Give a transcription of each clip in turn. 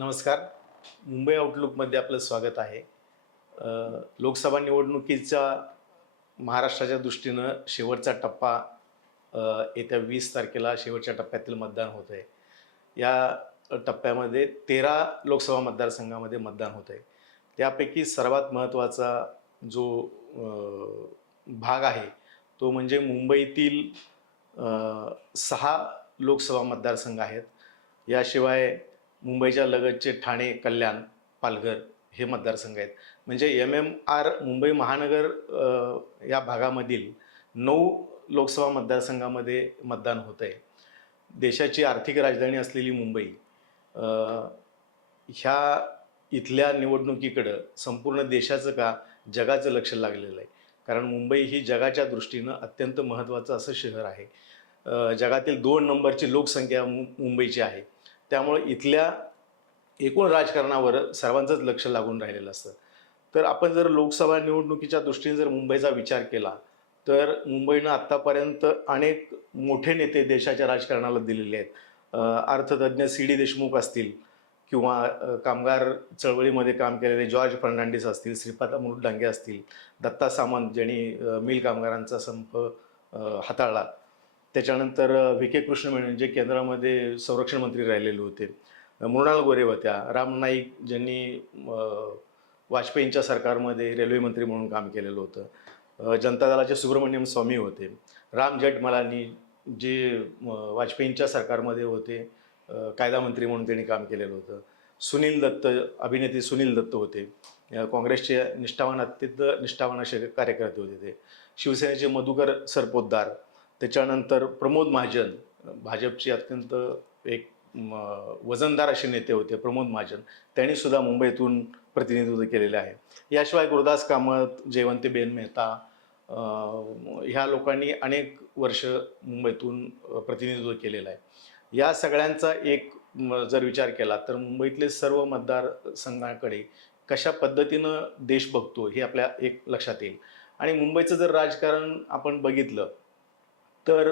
नमस्कार. मुंबई आउटलुकमध्ये आपलं स्वागत आहे. लोकसभा निवडणुकीचा महाराष्ट्राच्या दृष्टीनं शेवटचा टप्पा अ, येत्या 20 तारखेला शेवटच्या टप्प्यातील मतदान होतं आहे. या टप्प्यामध्ये 13 लोकसभा मतदारसंघामध्ये मतदान होतं आहे. त्यापैकी सर्वात महत्त्वाचा जो भाग आहे तो म्हणजे मुंबईतील 6 लोकसभा मतदारसंघ आहेत. याशिवाय मुंबईच्या लगतचे ठाणे, कल्याण, पालघर हे मतदारसंघ आहेत. म्हणजे MMR मुंबई महानगर या भागामधील 9 लोकसभा मतदारसंघामध्ये मतदान होतं आहे. देशाची आर्थिक राजधानी असलेली मुंबई अ, ह्या इथल्या निवडणुकीकडं संपूर्ण देशाचं का जगाचं लक्ष लागलेलं आहे. कारण मुंबई ही जगाच्या दृष्टीनं अत्यंत महत्त्वाचं असं शहर आहे. जगातील 2 नंबरची लोकसंख्या मुंबईची आहे. त्यामुळे इथल्या एकूण राजकारणावर सर्वांचंच लक्ष लागून राहिलेलं असतं. तर आपण जर लोकसभा निवडणुकीच्या दृष्टीने जर मुंबईचा विचार केला, तर मुंबईनं आत्तापर्यंत अनेक मोठे नेते देशाच्या राजकारणाला दिलेले आहेत. अर्थतज्ज्ञ C.D. देशमुख असतील किंवा कामगार चळवळीमध्ये काम केलेले जॉर्ज फर्नांडिस असतील, श्रीपाद अमृत डांगे असतील, दत्ता सामंत ज्यांनी मिल कामगारांचा संप हाताळला. त्याच्यानंतर V.K. कृष्ण मेनन जे केंद्रामध्ये संरक्षण मंत्री राहिलेले होते. मृणाल गोरे होत्या. राम नाईक ज्यांनी वाजपेयींच्या सरकारमध्ये रेल्वे मंत्री म्हणून काम केलेलं होतं. जनता दलाचे सुब्रमण्यम स्वामी होते. राम जेठमलानी जे वाजपेयींच्या सरकारमध्ये होते, कायदा मंत्री म्हणून त्यांनी काम केलेलं होतं. सुनील दत्त, अभिनेते सुनील दत्त होते. काँग्रेसचे अत्यंत निष्ठावान असे कार्यकर्ते होते ते. शिवसेनेचे मधुकर सरपोतदार, त्याच्यानंतर प्रमोद महाजन, भाजपचे अत्यंत एक वजनदार असे नेते होते प्रमोद महाजन, त्यांनीसुद्धा मुंबईतून प्रतिनिधित्व केलेले आहे. याशिवाय गुरुदास कामत, जयवंतीबेन मेहता ह्या लोकांनी अनेक वर्ष मुंबईतून प्रतिनिधित्व केलेलं आहे. या सगळ्यांचा एक जर विचार केला तर मुंबईतले सर्व मतदारसंघाकडे कशा पद्धतीनं देश बघतो हे आपल्या एक लक्षात येईल. आणि मुंबईचं जर राजकारण आपण बघितलं तर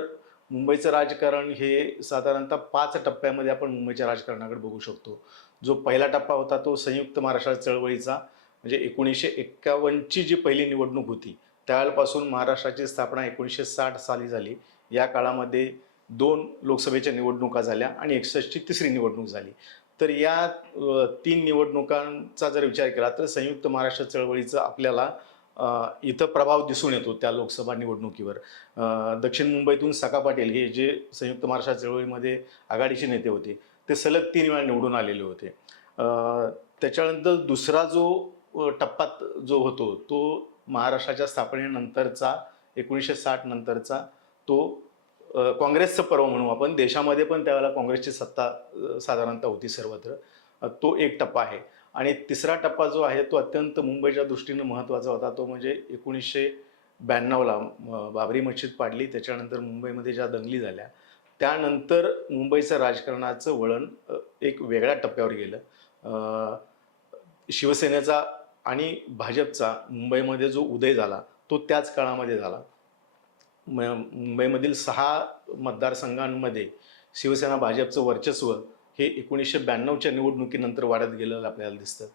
मुंबईचं राजकारण हे साधारणतः 5 टप्प्यामध्ये आपण मुंबईच्या राजकारणाकडे बघू शकतो. जो पहिला टप्पा होता तो संयुक्त महाराष्ट्र चळवळीचा, म्हणजे 1951ची जी पहिली निवडणूक होती त्यावेळेपासून महाराष्ट्राची स्थापना 1960 साली झाली. या काळामध्ये 2 लोकसभेच्या निवडणुका झाल्या आणि 61ची तिसरी निवडणूक झाली. तर या 3 निवडणुकांचा जर विचार केला तर संयुक्त महाराष्ट्र चळवळीचं आपल्याला इथं प्रभाव दिसून येतो त्या लोकसभा निवडणुकीवर. दक्षिण मुंबईतून सखा पाटील हे जे संयुक्त महाराष्ट्र चळवळीमध्ये आघाडीचे नेते होते ते सलग 3 वेळा निवडून आलेले होते. त्याच्यानंतर दुसरा जो टप्पा जो होतो तो महाराष्ट्राच्या स्थापनेनंतरचा 1960 नंतरचा तो काँग्रेसचं पर्व म्हणू आपण. देशामध्ये पण त्यावेळेला काँग्रेसची सत्ता साधारणतः होती सर्वत्र. तो एक टप्पा आहे. आणि तिसरा टप्पा जो आहे तो अत्यंत मुंबईच्या दृष्टीनं महत्त्वाचा होता. तो म्हणजे 1992ला बाबरी मशीद पाडली, त्याच्यानंतर मुंबईमध्ये ज्या दंगली झाल्या त्यानंतर मुंबईचं राजकारणाचं वळण एक वेगळ्या टप्प्यावर गेलं. शिवसेनेचा आणि भाजपचा मुंबईमध्ये जो उदय झाला तो त्याच काळामध्ये झाला. मुंबईमधील 6 मतदारसंघांमध्ये शिवसेना भाजपचं वर्चस्व हे 1992च्या निवडणुकीनंतर वाढत गेलेलं आपल्याला दिसतं.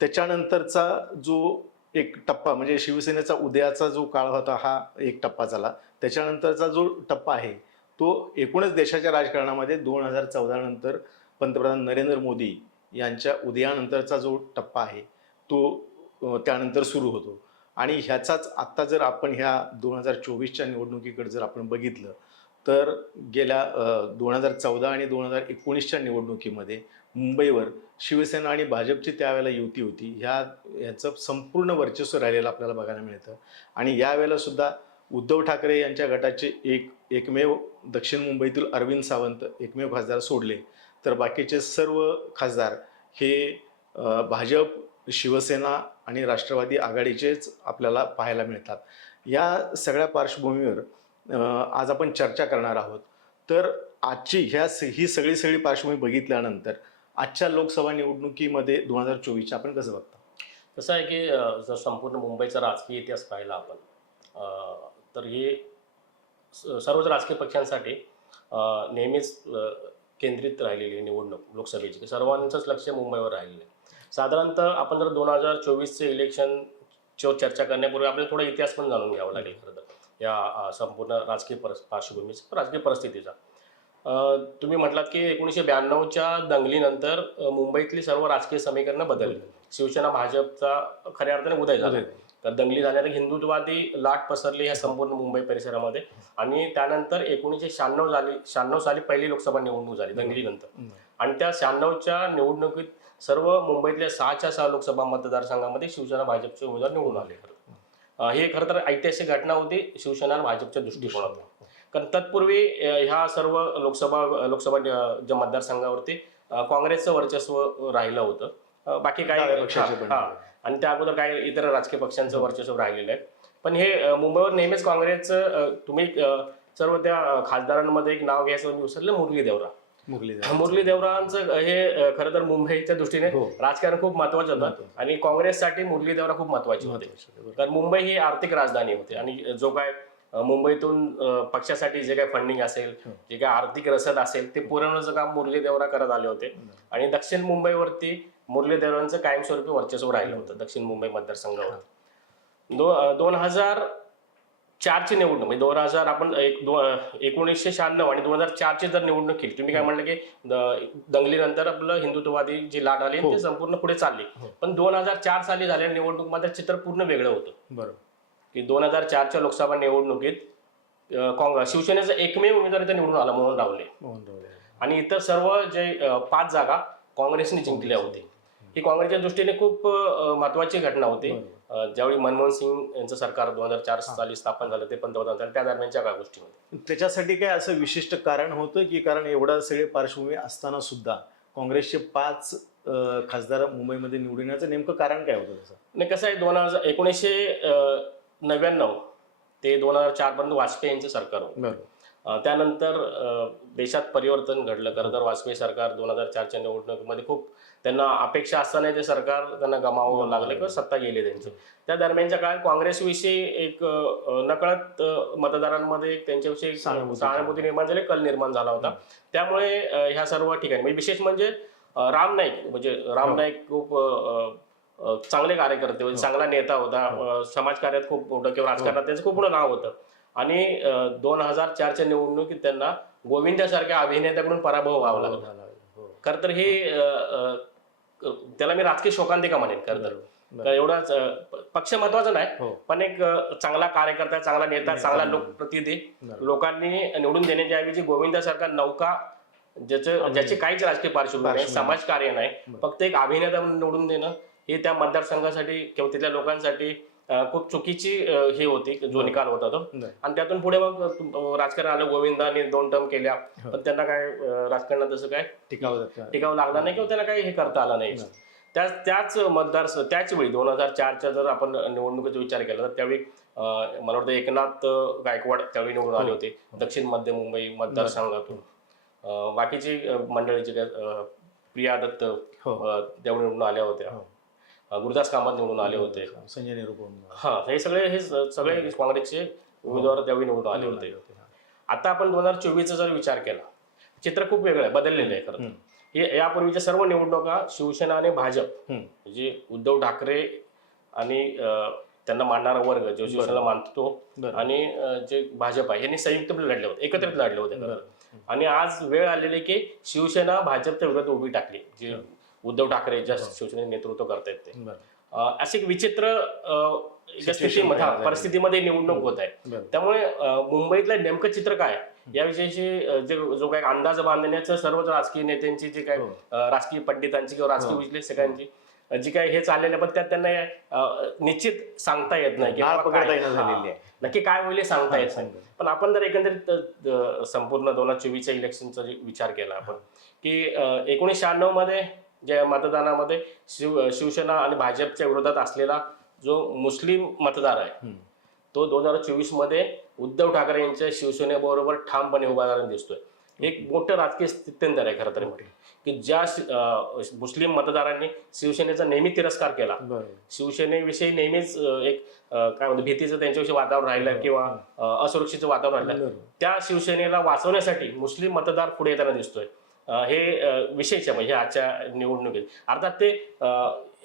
त्याच्यानंतरचा जो एक टप्पा म्हणजे शिवसेनेचा उदयाचा जो काळ होता हा एक टप्पा झाला. त्याच्यानंतरचा जो टप्पा आहे तो एकूणच देशाच्या राजकारणामध्ये 2014 नंतर पंतप्रधान नरेंद्र मोदी यांच्या उदयानंतरचा जो टप्पा आहे तो त्यानंतर सुरू होतो. आणि ह्याचाच आत्ता जर आपण ह्या 2024च्या निवडणुकीकडे जर आपण बघितलं तर गेल्या 2014 आणि 2019च्या निवडणुकीमध्ये मुंबईवर शिवसेना आणि भाजपची त्यावेळेला युती होती. ह्याचं संपूर्ण वर्चस्व राहिलेलं आपल्याला बघायला मिळतं. आणि यावेळेला सुद्धा उद्धव ठाकरे यांच्या गटाचे एकमेव दक्षिण मुंबईतील अरविंद सावंत एकमेव खासदार सोडले तर बाकीचे सर्व खासदार हे भाजप, शिवसेना आणि राष्ट्रवादी आघाडीचेच आपल्याला पाहायला मिळतात. या सगळ्या पार्श्वभूमीवर आज आपण चर्चा करणार आहोत. तर आजची ही सगळी पार्श्वभूमी बघितल्यानंतर आजच्या लोकसभा निवडणुकीमध्ये 2024च्या आपण कसं बघता? कसं आहे की जर संपूर्ण मुंबईचा राजकीय इतिहास पाहिला आपण तर हे सर्वच राजकीय पक्षांसाठी नेहमीच केंद्रित राहिलेली आहे निवडणूक लोकसभेची, सर्वांचंच लक्ष मुंबईवर राहिलेलं आहे. साधारणतः आपण जर 2024चे इलेक्शन चर्चा करण्यापूर्वी आपल्याला थोडा इतिहास पण जाणून घ्यावा लागेल खरं तर या संपूर्ण राजकीय पार्श्वभूमीचा, राजकीय परिस्थितीचा. तुम्ही म्हटलात की 1992च्या दंगलीनंतर मुंबईतली सर्व राजकीय समीकरणं बदलली. शिवसेना भाजपचा खऱ्या अर्थाने उदय झाला. तर दंगली झाल्यानंतर हिंदुत्ववादी लाट पसरली ह्या संपूर्ण मुंबई परिसरामध्ये आणि त्यानंतर 1996 साली पहिली लोकसभा निवडणूक झाली दंगलीनंतर. आणि त्या 96च्या निवडणुकीत सर्व मुंबईतल्या 6च्या 6 लोकसभा मतदारसंघामध्ये शिवसेना भाजपचे उमेदवार निवडून आले. हे खरं तर ऐतिहासिक घटना होती शिवसेना आणि भाजपच्या दृष्टिकोनातून. कारण तत्पूर्वी ह्या सर्व लोकसभा ज्या मतदारसंघावरती काँग्रेसचं वर्चस्व राहिलं होतं. बाकी काय आणि त्या अगोदर काय इतर राजकीय पक्षांचं वर्चस्व राहिलेलं आहे. पण हे मुंबईवर नेहमीच काँग्रेसचं तुम्ही सर्व त्या खासदारांमध्ये एक नाव घ्यायचं मी विसरलं, मुरली देवरा. मुरली देवरांचं हे खरं तर मुंबईच्या दृष्टीने राजकारण खूप महत्वाचं होतं आणि काँग्रेससाठी मुरली देवरा खूप महत्वाची होते. कारण मुंबई ही आर्थिक राजधानी होती आणि जो काय मुंबईतून पक्षासाठी जे काही फंडिंग असेल, जे काही आर्थिक रसद असेल ते पुरवण्याचं काम मुरली देवरा करत आले होते. आणि दक्षिण मुंबईवरती मुरली देवरांचं कायमस्वरूपी वर्चस्व राहिलं होतं दक्षिण मुंबई मतदारसंघावर. 2004ची निवडणूक म्हणजे 2000 आपण 1996 आणि 2004ची जर निवडणूक केली, तुम्ही काय म्हणलं की दंगलीनंतर आपलं हिंदुत्ववादी जी लाट आली ते संपूर्ण पुढे चालली. पण 2004 साली झालेल्या निवडणुकीमध्ये चित्र पूर्ण वेगळं होतं. बरोबर की 2004च्या लोकसभा निवडणुकीत शिवसेनेचा एकमेव उमेदवार इथे निवडून आला, मोहन रावले. आणि इतर सर्व जे 5 जागा काँग्रेसने जिंकल्या होत्या. ही काँग्रेसच्या दृष्टीने खूप महत्वाची घटना होती. ज्यावेळी मनमोहन सिंग यांचं सरकार 2004 साली स्थापन झालं ते पंतप्रधान झाले, त्या दरम्यानच्या काय गोष्टी होत्या. त्याच्यासाठी काय असं विशिष्ट कारण होतं की कारण एवढा सगळे पार्श्वभूमी असताना सुद्धा काँग्रेसचे 5 खासदार मुंबईमध्ये निवडून येण्याचं नेमकं कारण काय होतं त्याचं? नाही, कसं आहे 1999 ते 2004 पर्यंत वाजपेयी यांचं सरकार होतं. त्यानंतर देशात परिवर्तन घडलं. खरं तर वाजपेयी सरकार 2004च्या निवडणुकीमध्ये खूप त्यांना अपेक्षा असताना ते सरकार त्यांना गमावं लागलं किंवा सत्ता गेली त्यांची. त्या दरम्यानच्या काळात काँग्रेसविषयी एक नकळत मतदारांमध्ये त्यांच्याविषयी सहानुभूती निर्माण झाली, कल निर्माण झाला होता. त्यामुळे ह्या सर्व ठिकाणी म्हणजे विशेष म्हणजे राम नाईक खूप चांगले कार्यकर्ते होते, चांगला नेता होता, समाजकार्यात खूप मोठं किंवा राजकारणात त्याचं खूप मोठं नाव होतं. आणि 2004च्या निवडणुकीत त्यांना गोविंदासारख्या अभिनेत्याकडून पराभव व्हावा लागला. खरं तर हे त्याला मी राजकीय शोकांतिका म्हणेन. खरं तर एवढाच पक्ष महत्वाचा नाही, पण एक चांगला कार्यकर्ता, चांगला नेता, चांगला लोकप्रतिनिधी लोकांनी निवडून देण्याच्या ऐवजी गोविंदासारखा नौका ज्याची काहीच राजकीय पार्श्वभूमी नाही, समाजकार्य नाही, फक्त एक अभिनेता म्हणून निवडून देणं हे त्या मतदारसंघासाठी किंवा तिथल्या लोकांसाठी खूप चुकीची हे होती, जो निकाल होता तो. आणि त्यातून पुढे मग राजकारण आलं. गोविंदाने 2 टर्म केल्या, पण त्यांना काय राजकारणात तसं काय टिकावं लागला नाही किंवा त्यांना काही हे करता आलं नाही. त्याच वेळी 2004च्या जर आपण निवडणुकीचा विचार केला तर त्यावेळी मला वाटतं एकनाथ गायकवाड त्यावेळी निवडून आले होते दक्षिण मध्य मुंबई मतदारसंघातून. बाकीची मंडळी जे काय प्रिया दत्त त्यावेळी निवडून आल्या होत्या, गुरुदास कामत निवडून आले होते, संजय निरुपम, हे सगळे काँग्रेसचे उमेदवार त्यावेळी निवडून आले होते. आता आपण 2024चा जर विचार केला, चित्र खूप वेगळं आहे, बदललेलं आहे. खरं हे यापूर्वीच्या सर्व निवडणुका शिवसेना आणि भाजप म्हणजे उद्धव ठाकरे आणि त्यांना मानणारा वर्ग जो शिवसेनेला मानतो आणि जे भाजप आहे यांनी संयुक्त लढले होते, एकत्रित लढले होते. आणि आज वेळ आलेली की शिवसेना भाजपच्या विरोधात उभी टाकली, जे उद्धव ठाकरे ज्या शिवसेनेचे नेतृत्व करतायत ते. अशी एक विचित्र परिस्थितीमध्ये निवडणूक होत आहे. त्यामुळे मुंबईतलं नेमकं चित्र काय याविषयीची जो काही अंदाज बांधण्याचं सर्वच राजकीय नेत्यांची, जे काही राजकीय पंडितांची किंवा राजकीय विश्लेषकांची जी काही हे चाललेलं आहे, पण त्यात त्यांना निश्चित सांगता येत नाही की नक्की काय होईल सांगता येत नाही. पण आपण जर एकंदरीत संपूर्ण 2024च्या इलेक्शनचा विचार केला आपण की 1996 मध्ये ज्या मतदानामध्ये शिवसेना आणि भाजपच्या विरोधात असलेला जो मुस्लिम मतदार आहे तो 2024 मध्ये उद्धव ठाकरे यांच्या शिवसेनेबरोबर ठामपणे उभा राहून दिसतोय. एक मोठं राजकीय स्थित्यंतर आहे खरं तर की ज्या मुस्लिम मतदारांनी शिवसेनेचा नेहमी तिरस्कार केला, शिवसेनेविषयी नेहमीच एक काय म्हणतो भीतीचं त्यांच्याविषयी वातावरण राहिलं किंवा असुरक्षित वातावरण राहिलं, त्या शिवसेनेला वाचवण्यासाठी मुस्लिम मतदार पुढे येताना दिसतोय. हे विशेष आहे म्हणजे आजच्या निवडणुकीत. अर्थात ते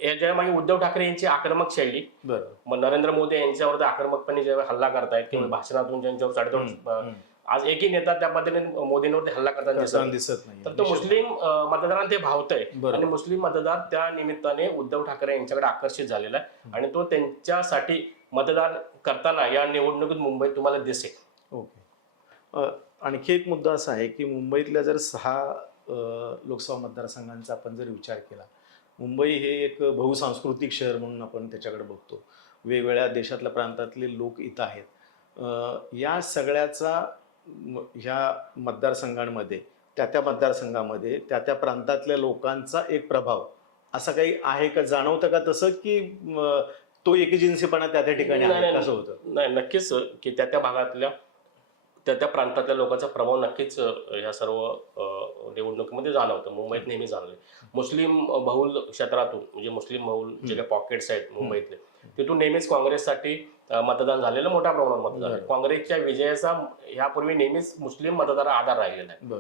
याच्या मागे उद्धव ठाकरे यांची आक्रमक शैली, बरोबर. मग नरेंद्र मोदी यांच्यावर आक्रमकपणे जेव्हा हल्ला करतायत किंवा भाषणातून ज्यांच्यावर साडेदोन आज एकही नेता त्या पद्धतीने मोदींवरती हल्ला करताना दिसत नाही. तर तो मुस्लिम मतदारांना ते भावतंय आणि मुस्लिम मतदार त्या निमित्ताने उद्धव ठाकरे यांच्याकडे आकर्षित झालेला आहे आणि तो त्यांच्यासाठी मतदान करताना या निवडणुकीत मुंबईत तुम्हाला दिसेल. ओके. आणखी एक मुद्दा असा आहे की मुंबईतल्या जर 6 लोकसभा मतदारसंघांचा आपण जर विचार केला, मुंबई हे एक बहुसांस्कृतिक शहर म्हणून आपण त्याच्याकडे बघतो. वेगवेगळ्या देशातल्या प्रांतातले लोक इथं आहेत. या सगळ्याचा ह्या मतदारसंघांमध्ये त्या मतदारसंघामध्ये त्या प्रांतातल्या लोकांचा एक प्रभाव असा काही आहे का, जाणवतं का तसं, की तो एकजिन्सीपणा त्या ठिकाणी आहे, कसं होतं? नाही, नक्कीच की त्या भागातल्या त्या प्रांतातल्या लोकांचा प्रभाव नक्कीच या सर्व निवडणुकीमध्ये जाणवतं. मुंबईत नेहमी जाणवले. मुस्लिम बहुल क्षेत्रातून म्हणजे मुस्लिम बहुल जे काही पॉकेट्स आहेत मुंबईतले, तिथून नेहमीच काँग्रेससाठी मतदान झालेलं मोठ्या प्रमाणात मतदान आहे. काँग्रेसच्या विजयाचा यापूर्वी नेहमीच मुस्लिम मतदार आधार राहिलेला आहे.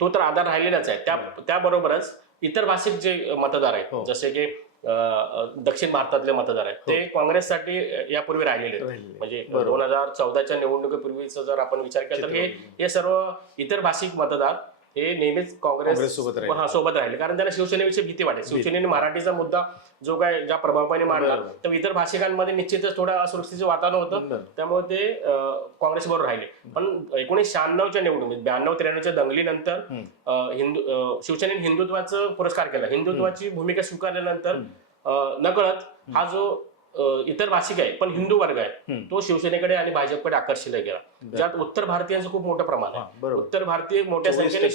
तो तर आधार राहिलेलाच आहे. त्याबरोबरच इतर भाषिक जे मतदार आहेत, जसे की दक्षिण भारतातले मतदार आहेत, ते काँग्रेससाठी यापूर्वी राहिलेले आहेत. म्हणजे 2014च्या निवडणुकीपूर्वीचा जर आपण विचार केला तर हे सर्व इतर भाषिक मतदार हे नेहमीच काँग्रेस सोबत राहिले, कारण त्यांना शिवसेनेविषयी भीती वाटते. शिवसेनेने मराठीचा मुद्दा जो काय ज्या प्रभावाने मांडला, तर इतर भाषिकांमध्ये निश्चितच थोडं असुरक्षितचं वातावरण होतं, त्यामुळे ते काँग्रेसबरोबर राहिले. पण 1996च्या निवडणुकीत 92-93च्या दंगलीनंतर शिवसेनेने हिंदुत्वाचा पुरस्कार केला. हिंदुत्वाची भूमिका स्वीकारल्यानंतर नकळत हा जो इतर भाषिक आहे पण हिंदू वर्ग आहे, तो शिवसेनेकडे आणि भाजपकडे आकर्षित गेला, ज्यात उत्तर भारतीयांचं खूप मोठं प्रमाण आहे. उत्तर भारतीय मोठ्या संख्येने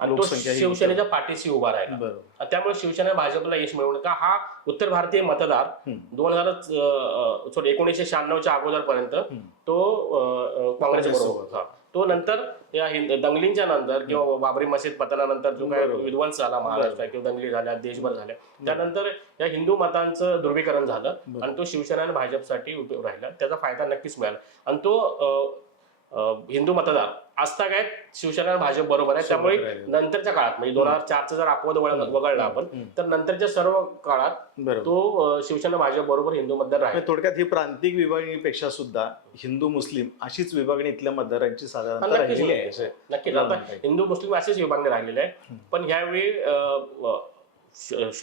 आणि तो शिवसेनेच्या पाठीशी उभा राहिला. त्यामुळे शिवसेना भाजपला यश मिळवणं का हा उत्तर भारतीय मतदार 1996च्या अगोदरपर्यंत तो काँग्रेसबरोबर होता. तो नंतर या दंगलींच्या नंतर किंवा बाबरी मशीद पतनानंतर जो काय विध्वंस झाला महाराष्ट्रात किंवा दंगली झाल्या देशभर झाल्या, त्यानंतर या हिंदू मतांचं ध्रुवीकरण झालं आणि तो शिवसेना आणि भाजपसाठी उपयोग राहिला. त्याचा फायदा नक्कीच मिळाला आणि तो हिंदू मतदार आजता काय शिवसेना आणि भाजप बरोबर आहे. त्यामुळे नंतरच्या काळात म्हणजे 2004चं जर अपवाद वगळला आपण, तर नंतरच्या सर्व काळात तो शिवसेना भाजप बरोबर हिंदू मतदार राहील. थोडक्यात ही प्रांतिक विभागणीपेक्षा सुद्धा हिंदू मुस्लिम अशीच विभागणी इथल्या मतदारांची साधारणतः राहिलेली आहे. नक्कीच आता हिंदू मुस्लिम अशीच विभागणी राहिलेली आहे. पण ह्यावेळी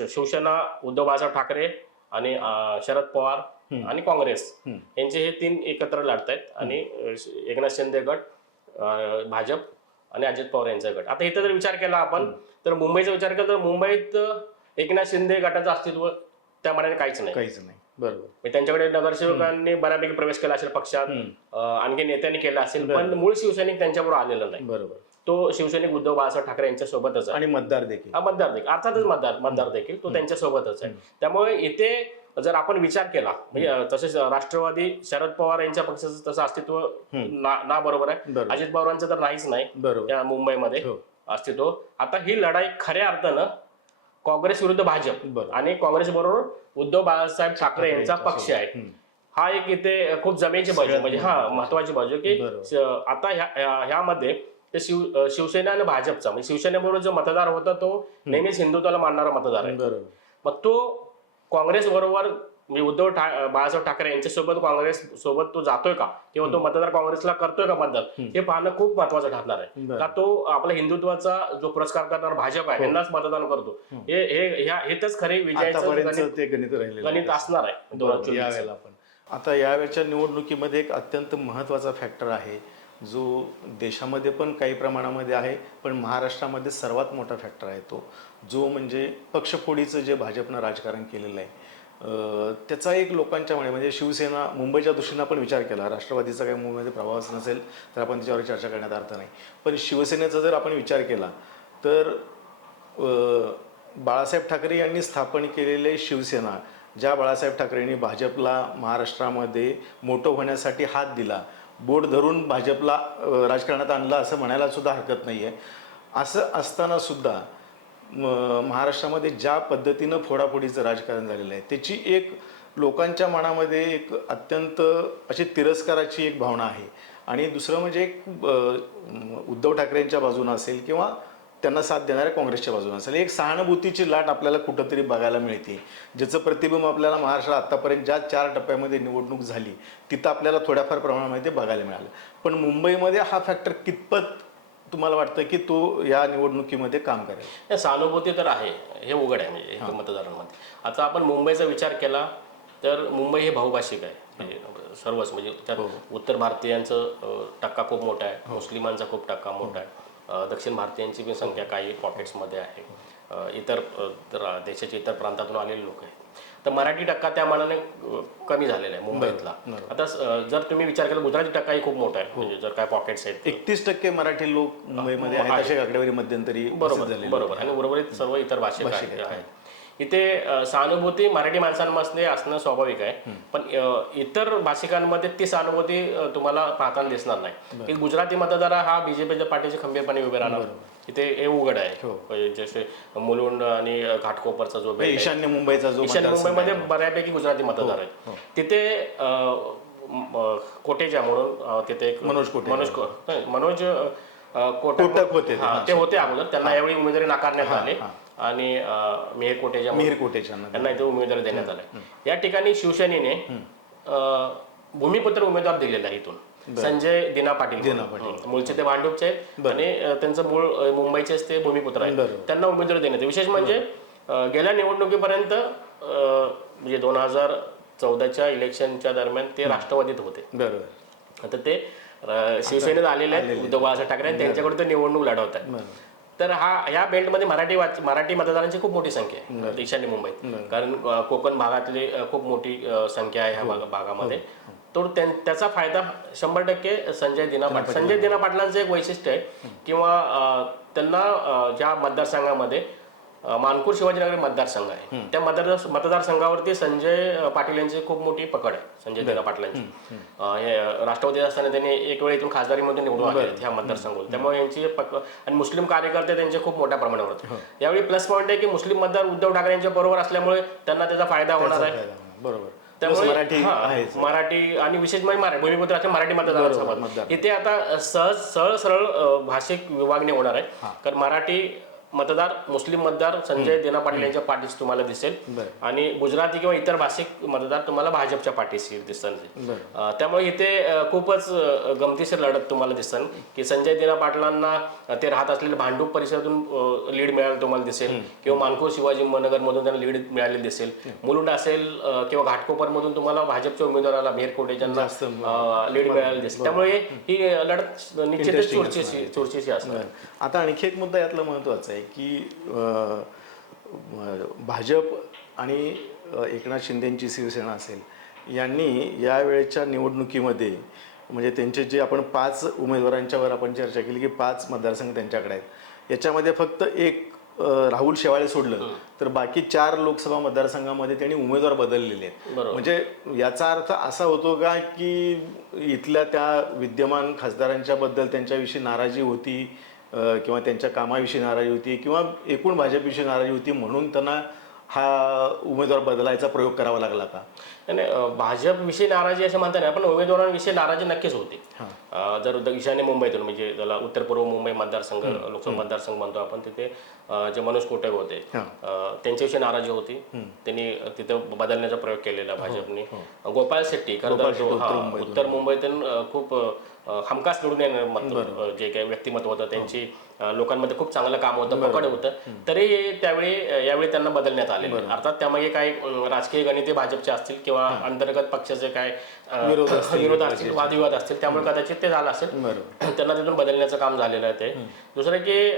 शिवसेना, उद्धव बाळासाहेब ठाकरे आणि शरद पवार आणि काँग्रेस यांचे हे 3 एकत्र लढतायत आणि एकनाथ शिंदे गट, भाजप आणि अजित पवार यांचा गट. आता इथं जर विचार केला आपण तर मुंबईचा विचार केला तर मुंबईत एकनाथ शिंदे गटाचं अस्तित्व त्या मनाने काहीच नाही. बरोबर. त्यांच्याकडे नगरसेवकांनी बऱ्यापैकी प्रवेश केला असेल पक्षात, आणखी नेत्यांनी केला असेल, पण मूळ शिवसैनिक त्यांच्याबरोबर आलेला नाही. बरोबर. तो शिवसैनिक उद्धव बाळासाहेब ठाकरे यांच्या सोबतच आहे. आणि मतदार देखील अर्थातच मतदार देखील तो त्यांच्या सोबतच आहे. त्यामुळे इथे जर आपण विचार केला म्हणजे तसेच राष्ट्रवादी शरद पवार यांच्या पक्षाचं तसं अस्तित्व ना बरोबर आहे. अजित पवारांचं तर नाहीच नाही त्या मुंबईमध्ये अस्तित्व. आता ही लढाई खऱ्या अर्थानं काँग्रेस विरुद्ध भाजप आणि काँग्रेस बरोबर उद्धव बाळासाहेब ठाकरे यांचा पक्ष आहे. हा एक इथे खूप जमेची बाजू म्हणजे महत्वाची बाजू की आता ह्यामध्ये ते शिवसेना आणि भाजपचा म्हणजे शिवसेनेबरोबर जो मतदार होता तो नेहमीच हिंदुत्वाला मानणारा मतदार आहे. मग तो काँग्रेस बरोबर म्हणजे उद्धव बाळासाहेब ठाकरे यांच्यासोबत काँग्रेस सोबत तो जातोय का किंवा तो मतदार काँग्रेसला करतोय का मतदान, हे पाहणं खूप महत्वाचं ठरणार आहे. का तो आपला हिंदुत्वाचा जो पुरस्कार करणार भाजप आहे यांनाच मतदान करतो, हेच खरे विजयाचं गणित असणार आहे 2024. आता यावेळच्या निवडणुकीमध्ये एक अत्यंत महत्त्वाचा फॅक्टर आहे जो देशामध्ये पण काही प्रमाणामध्ये आहे, पण महाराष्ट्रामध्ये सर्वात मोठा फॅक्टर आहे तो जो म्हणजे पक्षफोडीचं जे भाजपनं राजकारण केलेलं आहे. त्याचा एक लोकांच्या म्हणजे शिवसेना मुंबईच्या दृष्टीनं आपण विचार केला, राष्ट्रवादीचा काही मुंबईमध्ये प्रभावच नसेल तर आपण त्याच्यावर चर्चा करण्यात अर्थ नाही, पण शिवसेनेचा जर आपण विचार केला तर बाळासाहेब ठाकरे यांनी स्थापन केलेले शिवसेना, ज्या बाळासाहेब ठाकरेंनी भाजपला महाराष्ट्रामध्ये मोठं होण्यासाठी हात दिला, बोट धरून भाजपला राजकारणात आणलं असं म्हणायला सुद्धा हरकत नाही आहे. असं असताना सुद्धा महाराष्ट्रामध्ये ज्या पद्धतीनं फोडाफोडीचं राजकारण झालेलं आहे त्याची एक लोकांच्या मनामध्ये एक अत्यंत अशी तिरस्काराची एक भावना आहे. आणि दुसरं म्हणजे एक उद्धव ठाकरेंच्या बाजूनं असेल किंवा त्यांना साथ देणाऱ्या काँग्रेसच्या बाजूने असेल एक सहानुभूतीची लाट आपल्याला कुठंतरी बघायला मिळते, ज्याचं प्रतिबिंब आपल्याला महाराष्ट्रात आत्तापर्यंत ज्या 4 टप्प्यामध्ये निवडणूक झाली तिथं आपल्याला थोड्याफार प्रमाणामध्ये बघायला मिळालं. पण मुंबईमध्ये हा फॅक्टर कितपत तुम्हाला वाटतं की तो या निवडणुकीमध्ये काम करेल? सहानुभूती तर आहे, हे उघड आहे म्हणजे मतदारांमध्ये. आता आपण मुंबईचा विचार केला तर मुंबई हे बहुभाषिक आहे, म्हणजे सर्वच म्हणजे त्यात उत्तर भारतीयांचं टक्का खूप मोठा आहे, मुस्लिमांचा खूप टक्का मोठा आहे, दक्षिण भारतीयांची पण संख्या काही पॉकेट्समध्ये आहे, इतर देशाच्या इतर प्रांतातून आलेले लोक आहेत. तर मराठी टक्का त्या मानाने कमी झालेला आहे मुंबईतला. आता जर तुम्ही विचार केला गुजराती टक्काही खूप मोठा आहे, म्हणजे जर काय पॉकेट्स आहेत 31% मराठी लोक मुंबईमध्ये आहेत अशी आकडेवारी मध्यंतरी बरोबर आणि उर्वरित सर्व इतर भाषिक आहेत. इथे सहानुभूती मराठी माणसांमध्ये असणं स्वाभाविक आहे, पण इतर भाषिकांमध्ये ती सहानुभूती तुम्हाला पाहताना दिसणार नाही. की गुजराती मतदार हा बीजेपीच्या पाठीचे खंबीरपणे उभे राहणार, इथे हे उघड आहे. जसे मुलुंड आणि घाटकोपरचा जो ईशान्य मुंबईचा जो ईशान्य मुंबईमध्ये बऱ्यापैकी गुजराती मतदार आहेत. तिथे कोटेजा म्हणून तिथे एक मनोज कोटक होते, ते होते अगोदर. त्यांना यावेळी उमेदवारी नाकारण्यात आले आणि मिहिर कोटेचा यांना इथे उमेदवारी देण्यात आलाय. या ठिकाणी शिवसेनेने भूमिपुत्र उमेदवार दिलेला आहे इथून, संजय दिना पाटील. मूळचे ते भांडूपचे आहेत आणि त्यांचं मूळ मुंबईचेच ते भूमिपुत्र आहेत. त्यांना उमेदवारी देण्यात. विशेष म्हणजे गेल्या निवडणुकीपर्यंत म्हणजे 2014च्या इलेक्शनच्या दरम्यान ते राष्ट्रवादीत होते. आता ते शिवसेनेत आलेले आहेत, उद्धव बाळासाहेब ठाकरे त्यांच्याकडे ते निवडणूक लढवत आहेत. तर या बेल्टमध्ये मराठी मतदारांची खूप मोठी संख्या आहे ईशान्य मुंबईत, कारण कोकण भागातली खूप मोठी संख्या आहे ह्या भागामध्ये. तर त्याचा फायदा 100% संजय दिना पाटलांचं एक वैशिष्ट्य आहे किंवा त्यांना ज्या मतदारसंघामध्ये मानपूर शिवाजीनगर मतदारसंघ आहे, त्या मतदारसंघावरती संजय पाटील यांची खूप मोठी पकड आहे. संजय दिना पाटलांची राष्ट्रवादी असताना त्यांनी एक वेळ इथून खासदारीमध्ये निवडून आले ह्या मतदारसंघावर, त्यामुळे यांची आणि मुस्लिम कार्यकर्ते त्यांचे खूप मोठ्या प्रमाणावर होते. यावेळी प्लस पॉईंट आहे की मुस्लिम मतदार उद्धव ठाकरेंच्या बरोबर असल्यामुळे त्यांना त्याचा फायदा होणार आहे. बरोबर. त्यामुळे मराठी आणि विशेष म्हणजे भूमिपुत्र मराठी मतदारांसोबत इथे आता सरळ भाषिक विभागणी होणार आहे. कारण मराठी मतदार मुस्लिम मतदार संजय दिना पाटील यांच्या पाठीस तुम्हाला दिसेल आणि गुजराती किंवा इतर भाषिक मतदार तुम्हाला भाजपच्या पाठीशी दिसेल. त्यामुळे इथे खूपच गमतीशीर लढत तुम्हाला दिसेल की संजय दिना पाटलांना ते राहत असलेल्या भांडूप परिसरातून लीड मिळालं तुम्हाला दिसेल किंवा मानपूर शिवाजी नगर मधून त्यांना लीड मिळालेली दिसेल. मुलुंड असेल किंवा घाटकोपर मधून तुम्हाला भाजपच्या उमेदवाराला मिहिर कोटेचांना लीड मिळालेली दिसेल. त्यामुळे ही लढत निश्चितच चुरशीची असणार. आता आणखी एक मुद्दा यातला महत्वाचा आहे की भाजप आणि एकनाथ शिंदेची शिवसेना असेल यांनी या वेळेच्या निवडणुकीमध्ये म्हणजे त्यांचे जे आपण 5 उमेदवारांच्यावर आपण चर्चा केली की 5 मतदारसंघ त्यांच्याकडे आहेत, याच्यामध्ये फक्त एक राहुल शेवाळे सोडलं तर बाकी 4 लोकसभा मतदारसंघामध्ये त्यांनी उमेदवार बदललेले आहेत. म्हणजे याचा अर्थ असा होतो का की इथल्या त्या विद्यमान खासदारांच्या बद्दल त्यांच्याविषयी नाराजी होती किंवा त्यांच्या कामाविषयी नाराजी होती किंवा एकूण भाजपविषयी नाराजी होती म्हणून त्यांना हा उमेदवार बदलायचा प्रयोग करावा लागला का? नाही, भाजपविषयी नाराजी असं म्हणता नाही, पण उमेदवारांविषयी नाराजी नक्कीच होती. जर ईशान्य मुंबईतून म्हणजे ज्याला उत्तर पूर्व मुंबई मतदारसंघ लोकसभा मतदारसंघ म्हणतो आपण, तिथे जे मनोज कोटक होते त्यांच्याविषयी नाराजी होती. त्यांनी तिथं बदलण्याचा प्रयोग केलेला भाजपने. गोपाळ शेट्टी खरं तर उत्तर मुंबईतून खूप हमखास निवडून येणार जे काही व्यक्तिमत्व होतं, त्यांची लोकांमध्ये खूप चांगलं काम होतं, पकड होतं, तरी यावेळी त्यांना बदलण्यात आले. अर्थात त्यामागे काही राजकीय गणिते भाजपचे असतील किंवा अंतर्गत पक्षाचे काय विरोध असतील, वादविवाद असतील, त्यामुळे कदाचित ते झालं असेल, त्यांना तिथून बदलण्याचं काम झालेलं आहे. ते दुसरं की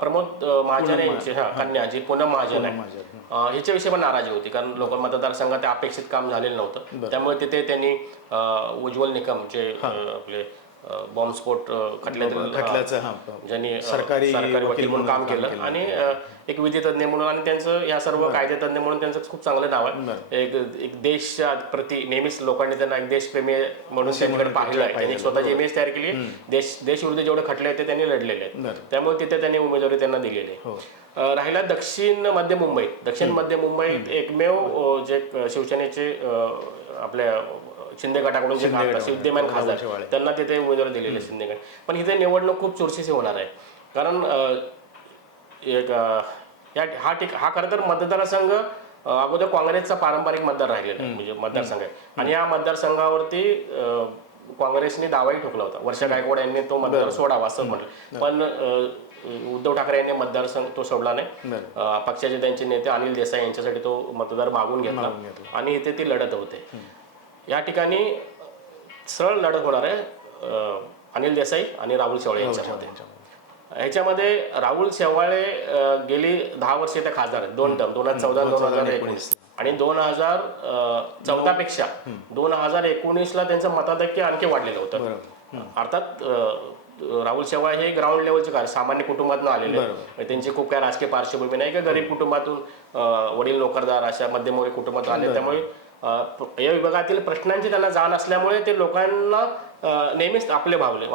प्रमोद महाजन यांची कन्या जी पूनम महाजन आहे हिच्याविषयी पण नाराजी होती, कारण लोक मतदारसंघात अपेक्षित काम झालेलं नव्हतं. त्यामुळे तिथे त्यांनी उज्ज्वल निकम जे आपले बॉम्बस्फोट खटल्याचं ज्यांनी सरकारी वकील म्हणून काम केलं आणि एक विधितज्ञ म्हणून आणि त्यांचं या सर्व कायदेतज्ञ म्हणून त्यांचं खूप चांगलं नाव आहे. एक देशाच्या प्रति नेहमीच लोकांनी त्यांना एक देशप्रेमी म्हणून त्यांच्याकडे पाहिलं आहे. त्यांनी स्वतःची इमेज तयार केली. देशविरुद्ध जेवढे खटले आहेत ते त्यांनी लढलेले आहेत, त्यामुळे तिथे त्यांनी उमेदवारी त्यांना दिलेली आहे. राहिला दक्षिण मध्य मुंबईत एकमेव जे शिवसेनेचे आपल्या शिंदे गटाकडून जे शिंदे खासदार, विद्यमान राहुल खासदार शेवाळे. त्यांना तिथे उमेदवारी दिलेले शिंदे गट. पण इथे निवडणूक खूप चुरशीची होणार आहे. कारण एक हा खरं तर मतदारसंघ अगोदर काँग्रेसचा पारंपरिक मतदार राहिलेला आहे, म्हणजे मतदारसंघ आहे. आणि या मतदारसंघावरती काँग्रेसने दावाही ठोकला होता. वर्षा गायकवाड यांनी तो मतदार सोडावा असं म्हटलं, पण उद्धव ठाकरे यांनी मतदारसंघ तो सोडला नाही. पक्षाचे त्यांचे नेते अनिल देसाई यांच्यासाठी तो मतदार मागून घेतला आणि इथे ती लढत होते. या ठिकाणी सरळ लढत होणार आहे अनिल देसाई आणि राहुल शेवाळे यांच्यामध्ये. ह्याच्यामध्ये राहुल शेवाळे गेली 10 वर्ष ते खासदार आहेत, 2 टर्म, 2014 2019 आणि 2014 पेक्षा 2019ला त्यांचं मताधिक्य आणखी वाढलेलं होतं. अर्थात राहुल शेवाळे हे ग्राउंड लेवलचे कार्य, सामान्य कुटुंबातून आलेले, त्यांची खूप काय राजकीय पार्श्वभूमी नाही का, गरीब कुटुंबातून, वडील नोकरदार अशा मध्यमवर्गीय कुटुंबातून आले. त्यामुळे या विभागातील प्रश्नांची त्यांना जाण असल्यामुळे ते लोकांना नेहमीच आपले वाटले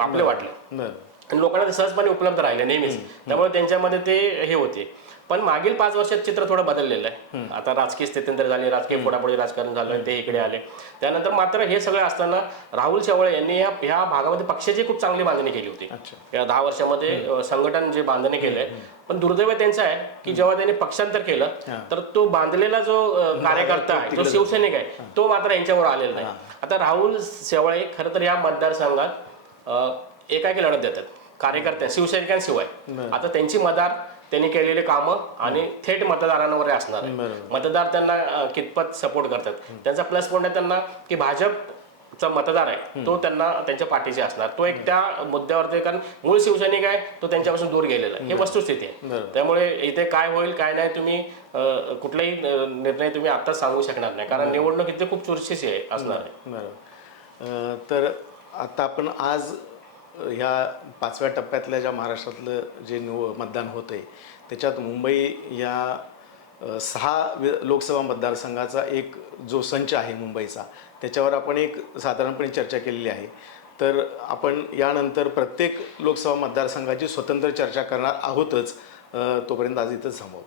आणि लोकांना ते सहजपणे उपलब्ध राहिले नेहमीच. त्यामुळे त्यांच्यामध्ये ते हे होते. पण मागील 5 वर्षात चित्र थोडं बदललेलं आहे. आता राजकीय स्थित्यंतर झाली, राजकीय फोडाफोडी राजकारण झालं, ते इकडे आले. त्यानंतर मात्र हे सगळं असताना राहुल शेवाळे यांनी ह्या भागामध्ये पक्षाची खूप चांगली बांधणी केली होती. या 10 वर्षामध्ये संघटन जे बांधणी केलंय. पण दुर्दैव त्यांचं आहे की जेव्हा त्यांनी पक्षांतर केलं तर तो बांधलेला जो कार्यकर्ता आहे, जो शिवसैनिक आहे, तो मात्र यांच्यावर आलेला नाही. आता राहुल शेवाळे खरं तर या मतदारसंघात एकाकी लढत देतात कार्यकर्त्या शिवसैनिकांशिवाय. आता त्यांची मदार, त्यांनी केलेले कामं आणि थेट मतदारांवर असणार आहे. मतदार त्यांना कितपत सपोर्ट करतात. त्यांचा प्लस पॉईंट आहे त्यांना की भाजपचा मतदार आहे तो त्यांना त्यांच्या पाठीशी असणार. तो एक त्या मुद्द्यावरती, कारण मूळ शिवसैनिक आहे तो त्यांच्यापासून दूर गेलेला आहे, हे वस्तुस्थिती आहे. त्यामुळे इथे काय होईल काय नाही तुम्ही कुठलाही निर्णय तुम्ही आत्ताच सांगू शकणार नाही, कारण निवडणूक इथे खूप चुरशीची आहे असणार आहे. तर आता आपण आज ह्या 5व्या टप्प्यातल्या ज्या महाराष्ट्रातलं जे मतदान होतं आहे त्याच्यात मुंबई या 6 लोकसभा मतदारसंघाचा एक जो संच आहे मुंबईचा, त्याच्यावर आपण एक साधारणपणे चर्चा केलेली आहे. तर आपण यानंतर प्रत्येक लोकसभा मतदारसंघाची स्वतंत्र चर्चा करणार आहोतच. तोपर्यंत आज इथंच थांबवू.